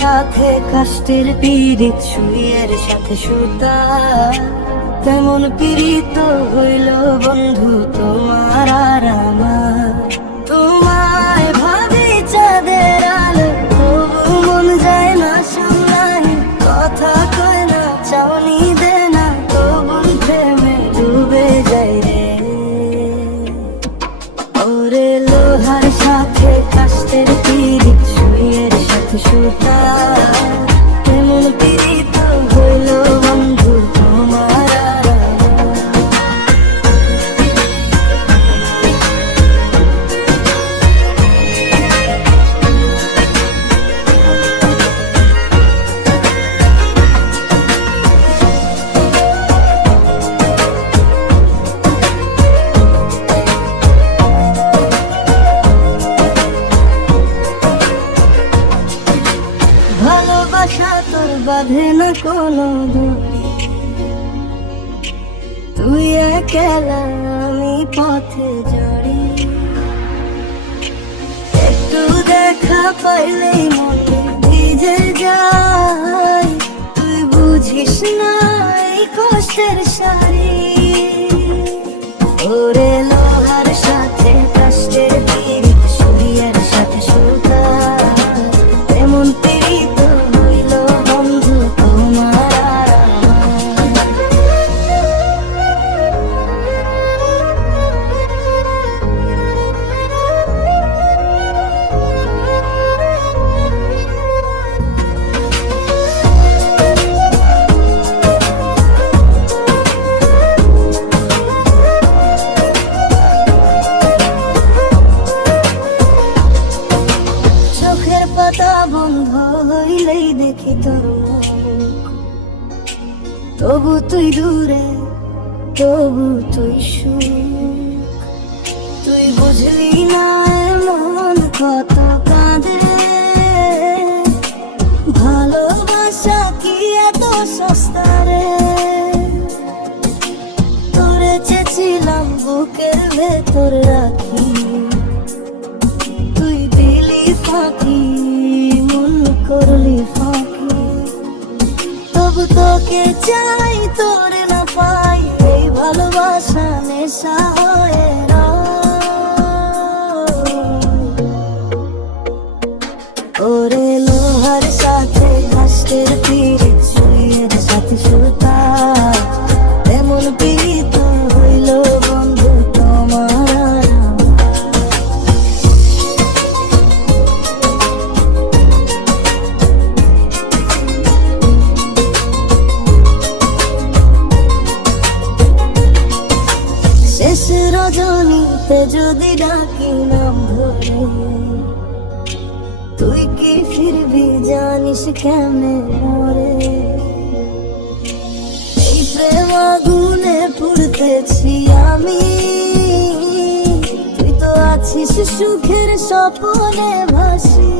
সাথে কষ্টের পীড়িত শুয়ের সাথে সুতা। তেমন পীড়িত হইল বন্ধু তোমার আর আমার। সুতা কোনো দড়ি তুই আমি পথে জড়ি। একটু দেখা পাইলেই মনে যায়। তুই বুঝিস না এই কষ্টের পাতা বন্ধ হইলেই দেখি তোর তবু তুই দূরে, তবু তুই সুখ। তুই বুঝলি না মন কত কাঁদে। ভালোবাসা কি এত সস্তা রে? তোরে চেয়েছিলাম বুকের ভেতর রাখি। করলি ফাঁকি তবু তোকে চাই, তোর না পাই, এই ভালোবাসা নেশা হয়ে। ওরে লোহার সাথে কাষ্টের পিড়িত শুয়ের সাথে সুতা তেমন পীড়িত রজনীতে যদি ডাকি নাম ধরে, তুই কি ফিরবি জানিস কেমনে মরে? এই প্রেম আগুনে পুড়তেছি আমি। তুই তো আছিস সুখের স্বপনে ভাসি।